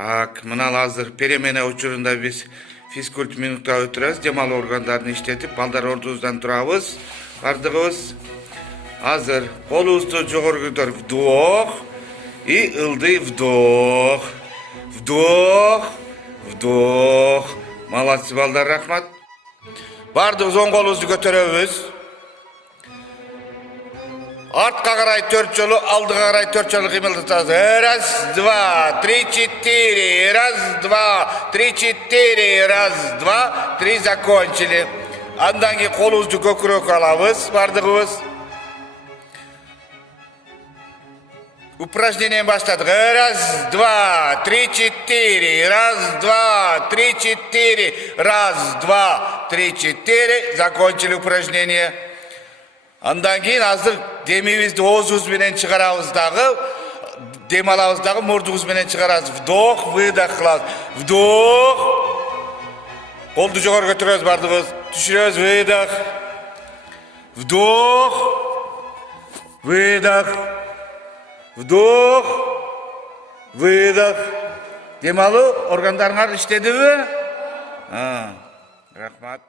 Так, мына азыр перемена учурунда биз физкульт минутта өтүрөбүз. Демалуу органдарын иштетип, балдар ордубуздан турабыз. Бардыгыбыз азыр колубузду жогору көтөрүп вдох и ылдый вдох. Вдох, вдох. Молодцы, балдар, рахмат. Бардыгыбыз оң колубузду көтөрөбүз. Артқа қарай 4 жолу, алдыға қарай 4 жолу қимылдатабыз. Раз, два, три, четыре. Раз, два, три, четыре. Раз, два, три. Закончили. Андан кейін қолыбызды көкірек алабыз, бардығыбыз. Упражнение баштадық. Раз, два, три, четыре. Раз, два, три, четыре. Раз, два, три, четыре. Закончили упражнение. Андан кейін азыр демибизди оозубуз менен чыгарабыз дагы, дем алабыз дагы, мурдубуз менен чыгарабыз. Вдох, выдох кылабыз. Вдох. Колду жогору көтөрөбүз, бардыгыбыз. Түшүрөбүз, выдох. Вдох. Выдох. Вдох. Выдох. Дем алуу органдарыңар иштедиби? Рахмат.